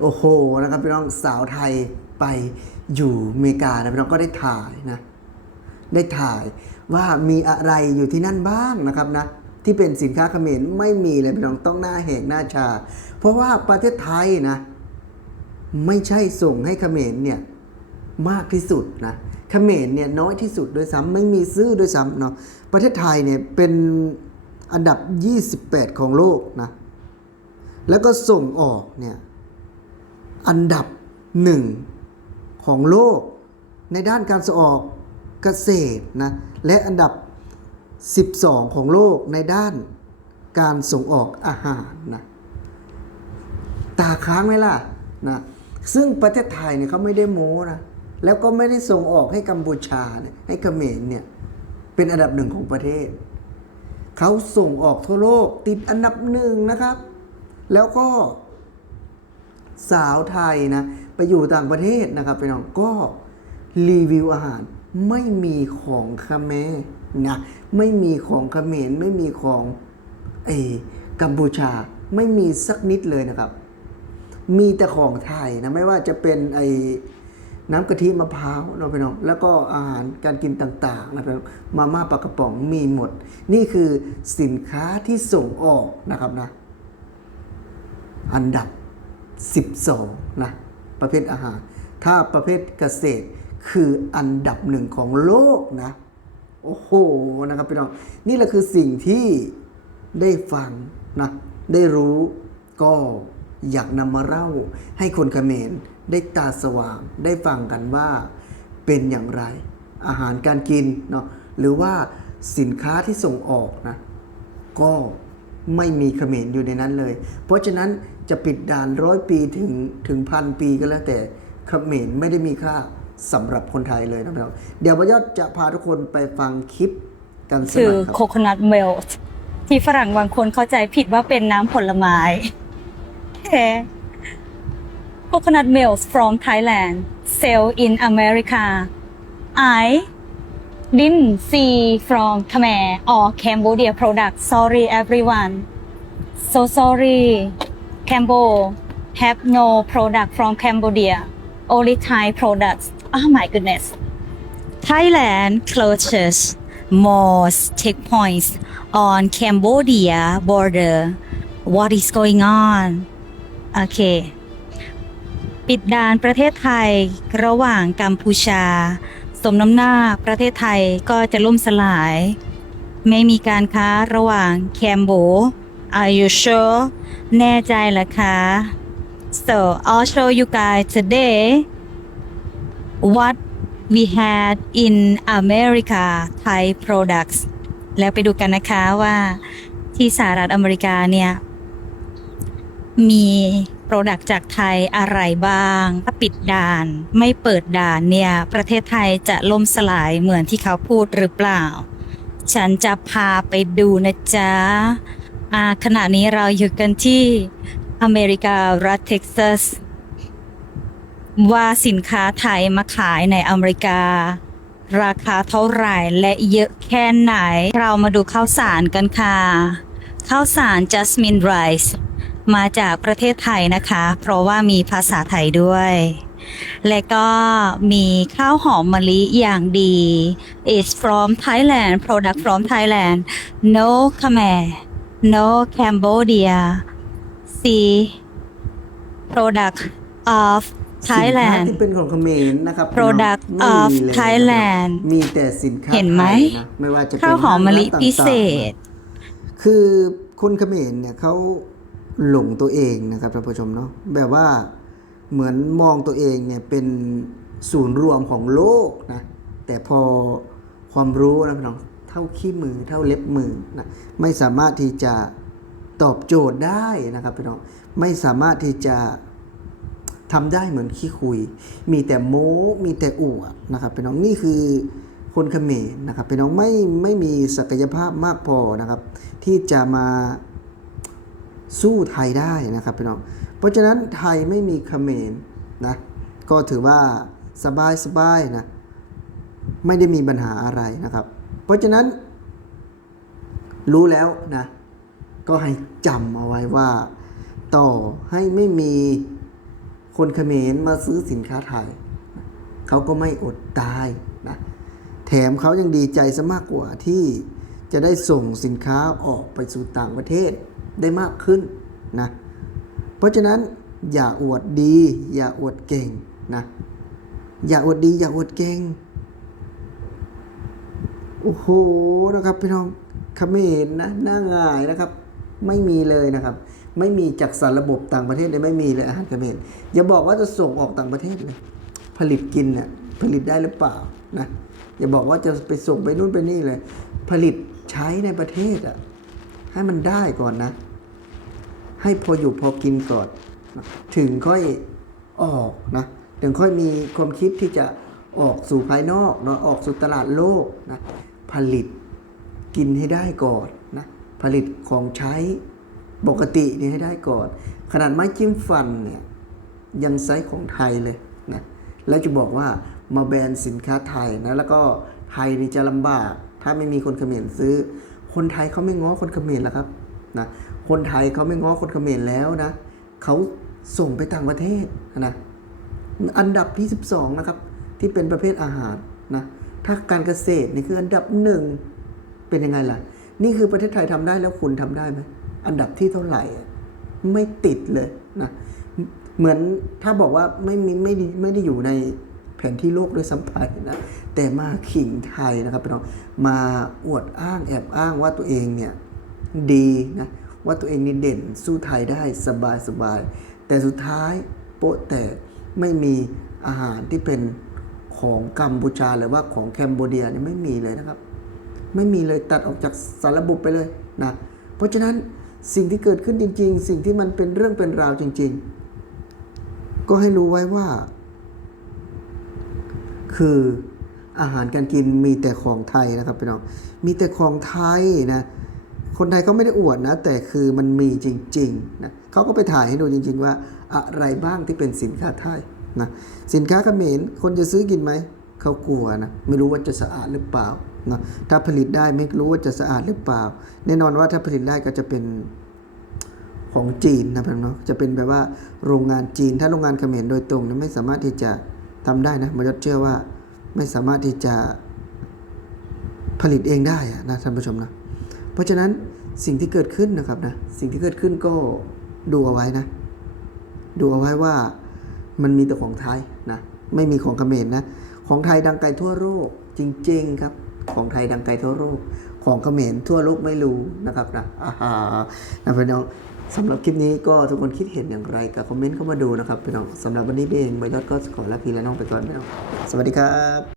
โอ้โหนะครับพี่น้องสาวไทยไปอยู่อเมริกานะพี่น้องก็ได้ถ่ายนะได้ถ่ายว่ามีอะไรอยู่ที่นั่นบ้างนะครับนะที่เป็นสินค้าเขมรไม่มีเลยพี่น้องต้องหน้าแหกหน้าชา เพราะว่าประเทศไทยนะไม่ใช่ส่งให้เขมรเนี่ยมากที่สุดนะเขมรเนี่ยน้อยที่สุดด้วยซ้ำไม่มีซื้อด้วยซ้ำเนาะประเทศไทยเนี่ยเป็นอันดับ 28 ของโลกนะแล้วก็ส่งออกเนี่ย อันดับหนึ่งของโลก ในด้านการส่งออกเกษตรนะและอันดับ 12 ของโลกในด้านการส่งออกอาหารนะตาค้างไหมล่ะนะซึ่งประเทศไทยเนี่ยเขาไม่ได้โม้นะแล้วก็ไม่ได้ส่งออกให้กัมพูชาเนี่ยให้เขมรเนี่ยเป็นอันดับหนึ่งของประเทศ เขาส่งออกทั่วโลกติดอันดับหนึ่งนะครับ แล้วก็ สาวไทยนะไปอยู่ต่างประเทศนะครับพี่น้องก็รีวิวอาหารไม่มีของเมนะไม่มีของเขมรไม่มีของไอ้กัมพูชาไม่มีสักนิดเลยนะครับ มีแต่ของไทยนะไม่ว่าจะเป็นไอ้น้ำกะทิมะพร้าวเนาะพี่น้องแล้วก็อาหารการกินต่างๆนะพี่น้องมาม่าปลากระป๋องมีหมด นี่คือสินค้าที่ส่งออกนะครับนะ อันดับ 12นะประเภทอาหาร ถ้าประเภทเกษตรคืออันดับหนึ่งของโลกนะโอ้โหนะครับพี่น้องนี่แหละคือสิ่งที่ได้ฟังนะได้รู้ก็อยากนำมาเล่าให้คนเขมรได้ตาสว่างได้ฟังกันว่าเป็นอย่างไร อาหารการกินเนาะหรือว่าสินค้าที่ส่งออกนะก็ไม่มีเขมรอยู่ในนั้นเลย เพราะฉะนั้น จะปิดด่านร้อยปีถึงถึงพันปีก็แล้วแต่เขมรไม่ได้มีค่าสำหรับคนไทยเลยนะครับ เดี๋ยวประยอดจะพาทุกคนไปฟังคลิปกันสักคืหอน่อยครับโคโคนัทเมลที่ฝรั่งบางคนเข้าใจผิดว่าเป็นน้ำผลไม้แค่ coconut milk from Thailand sell in America I didn't see from Khmer or Cambodia product sorry everyone so sorry Cambo have no product from Cambodia only Thai products oh my goodness Thailand closes most checkpoints on Cambodia border. What is going on? โอเค ปิดด่านประเทศไทยระหว่างกัมพูชา สมน้ำหน้าประเทศไทยก็จะล่มสลาย ไม่มีการค้าระหว่างแคมโบ Are you sure แน่ใจเหรอคะ So I'll show you guys today what we had in America Thai products แล้วไปดูกันนะคะว่าที่สหรัฐอเมริกาเนี่ย มีโปรดักต์จากไทยอะไรบ้าง ถ้าปิดด่านไม่เปิดด่านเนี่ย ประเทศไทยจะล่มสลายเหมือนที่เขาพูดหรือเปล่า ฉันจะพาไปดูนะจ๊ะ อ่าขณะนี้เราอยู่กันที่อเมริการัฐเท็กซัส ว่าสินค้าไทยมาขายในอเมริการาคาเท่าไหร่และเยอะแค่ไหน เรามาดูข้าวสารกันค่ะข้าวสาร Jasmine Rice มาจากประเทศไทยนะคะ เพราะว่ามีภาษาไทยด้วย และก็มีข้าวหอมมะลิอย่างดี is from Thailand product from Thailand no Khmer no Cambodia see product of สินค้า Thailand ที่เป็นของเขมรนะครับ Product ไม่ of มีเลยนะครับ Thailand มีแต่สินค้าเห็นไหม ทยนะไม่ว่าจะเป็นข้าวหอมมะลิร้านต่างๆพิเศษ คือคนเขมรเนี่ยเขาหลงตัวเองนะครับท่านผู้ชมเนาะแบบว่าเหมือนมองตัวเองเนี่ยเป็นศูนย์รวมของโลกนะแต่พอความรู้นะพี่น้องเท่าขี้มือเท่าเล็บมือนะไม่สามารถที่จะตอบโจทย์ได้นะครับพี่น้องไม่สามารถที่จะทำได้เหมือนขี้คุย มีแต่โม้มีแต่อวดนะครับพี่น้องนี่คือคนเขมรนะครับพี่น้องไม่ไม่มีศักยภาพมากพอนะครับ ที่จะมาสู้ไทยได้นะครับพี่น้องเพราะฉะนั้นไทยไม่มีเขมรนะก็ถือว่าสบายสบายนะไม่ได้มีปัญหาอะไรนะครับ เพราะฉะนั้น รู้แล้วนะ ก็ให้จำเอาไว้ว่า ต่อให้ไม่มีคนเขมรมาซื้อสินค้าไทย เขาก็ไม่อดตายนะแถมเขายังดีใจซะมากกว่าที่จะได้ส่งสินค้าออกไปสู่ต่างประเทศได้มากขึ้นนะเพราะฉะนั้นอย่าอวดดี อย่าอวดเก่งนะอย่าอวดดี อย่าอวดเก่ง โอ้โหนะครับพี่น้องเขมรนะหน้าง่ายนะครับ ไม่มีเลยนะครับ ไม่มีจากสารระบบต่างประเทศเลยไม่มีเลยอาหารเขมรอย่าบอกว่าจะส่งออกต่างประเทศเลยผลิตกินน่ะผลิตได้หรือเปล่านะอย่าบอกว่าจะไปส่งไปนู่นไปนี่เลย ผลิตใช้ในประเทศอะให้มันได้ก่อนนะ ให้พออยู่พอกินก่อนนะถึงค่อยออกนะถึงค่อยมีความคิดที่จะออกสู่ภายนอกเนาะออกสู่ตลาดโลกนะ ผลิตกินให้ได้ก่อนนะผลิตของใช้ปกตินี่ให้ได้ก่อน ขนาดไม้จิ้มฟันเนี่ยยังไซส์ของไทยเลยนะแล้วจะบอกว่ามาแบรนด์สินค้าไทยนะแล้วก็ไทยนี่จะลำบาก ถ้าไม่มีคนเขมรซื้อ คนไทยเขาไม่ง้อคนเขมรแล้วครับนะคนไทยเขาไม่ง้อคนเขมรแล้วนะเขาส่งไปต่างประเทศนะอันดับที่ 12 นะครับ ที่เป็นประเภทอาหาร นะถ้าการเกษตรนี่คืออันดับหนึ่งเป็นยังไงล่ะ นี่คือประเทศไทยทำได้แล้วคุณทำได้ไหมอันดับที่เท่าไหร่ไม่ติดเลยนะเหมือนถ้าบอกว่าไม่มีไม่ได้ไม่ได้อยู่ในแผนที่โลกด้วยซ้ำไปนะแต่มาขิงไทยนะครับพี่น้องมาอวดอ้างแอบอ้างว่าตัวเองเนี่ยดีนะว่าตัวเองนี่เด่นสู้ไทยได้สบายสบายแต่สุดท้ายโป๊ะแตกไม่มีอาหารที่เป็น ของกัมพูชาหรือว่าของแคนโบเดียเนี่ยไม่มีเลยนะครับ ไม่มีเลยตัดออกจากสารบบไปเลยนะเพราะฉะนั้นสิ่งที่เกิดขึ้นจริง ๆ สิ่งที่มันเป็นเรื่องเป็นราวจริง ๆ ก็ให้รู้ไว้ว่า คืออาหารการกินมีแต่ของไทยนะครับพี่น้องมีแต่ของไทยนะคนไทยเขาไม่ได้อวดนะ แต่คือมันมีจริงๆนะเขาก็ไปถ่ายให้ดูจริง ๆ ว่าอะไรบ้างที่เป็นสินค้าไทย นะสินค้าเขมรคนจะซื้อกินไหมเขากลัวนะไม่รู้ว่าจะสะอาดหรือเปล่านะถ้าผลิตได้ไม่รู้ว่าจะสะอาดหรือเปล่า แน่นอนว่าถ้าผลิตได้ก็จะเป็นของจีนนะพี่น้องเนาะจะเป็นแบบว่าโรงงานจีน ถ้าโรงงานเขมรโดยตรงเนี่ยไม่สามารถที่จะทำได้นะมายศเชื่อว่าไม่สามารถที่จะผลิตเองได้นะท่านผู้ชมนะเพราะฉะนั้นสิ่งที่เกิดขึ้นนะครับนะสิ่งที่เกิดขึ้นก็ดูเอาไว้นะ ดูเอาไว้ว่า มันมีแต่ของไทยนะ ไม่มีของเขมรนะ ของไทยดังไกลทั่วโลกจริง ๆ ครับ ของไทยดังไกลทั่วโลก ของเขมรทั่วโลกไม่รู้นะครับนะอ่าฮะนะพี่น้องสำหรับคลิปนี้ก็ทุกคนคิดเห็นอย่างไรก็คอมเมนต์เข้ามาดูนะครับพี่น้องสำหรับวันนี้เองบยอดก็ขอลาพี่และน้องไปก่อนพี่น้องสวัสดีครับ